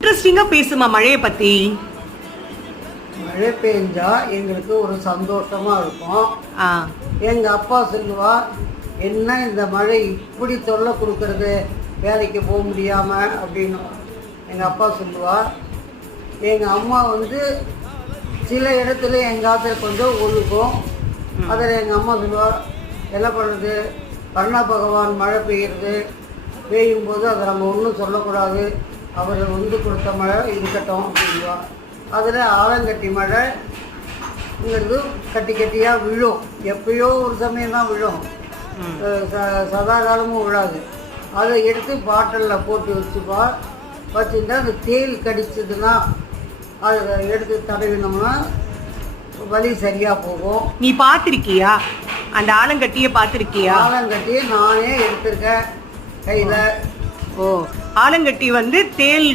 இன்ட்ரெஸ்டிங்கா பேசுமா மழையை பத்தி. மழை பெஞ்சா எங்களுக்கு ஒரு சந்தோஷமா இருக்கும். எங்க அப்பா சொல்லுவா, என்ன இந்த மழை இப்படி தொல்லை கொடுக்கறது, வேலைக்கு போக முடியாம அப்படின்னு எங்க அப்பா சொல்லுவா. எங்க அம்மா சில இடத்துல எங்காத்துல கொஞ்சம் ஒழுகும். அதில் எங்கள் அம்மா சொல்லுவா, என்ன பண்ணுறது, கண்ணா பகவான் மழை பெய்யும் போது அதை நம்ம ஒன்றும் சொல்லக்கூடாது, அவர் கொடுத்த மழை இருக்கட்டும் அப்படின்வா. அதில் ஆலங்கட்டி மழைங்கிறது கட்டி கட்டியாக விழும். எப்பயோ ஒரு சமயம் தான் விழும், சதா காலமும் விழாது. அதை எடுத்து பாட்டிலில் போட்டு வச்சுட்டா அந்த தேல் கடிச்சதுன்னா அதை எடுத்து தடவினோம்னா வலி சரியாக போகும். நீ பார்த்துருக்கியா அந்த ஆலங்கட்டியை? பார்த்துருக்கியா? ஆலங்கட்டியை நானே எடுத்திருக்கேன் கையில். ஓ, ஆலங்கட்டி தேல்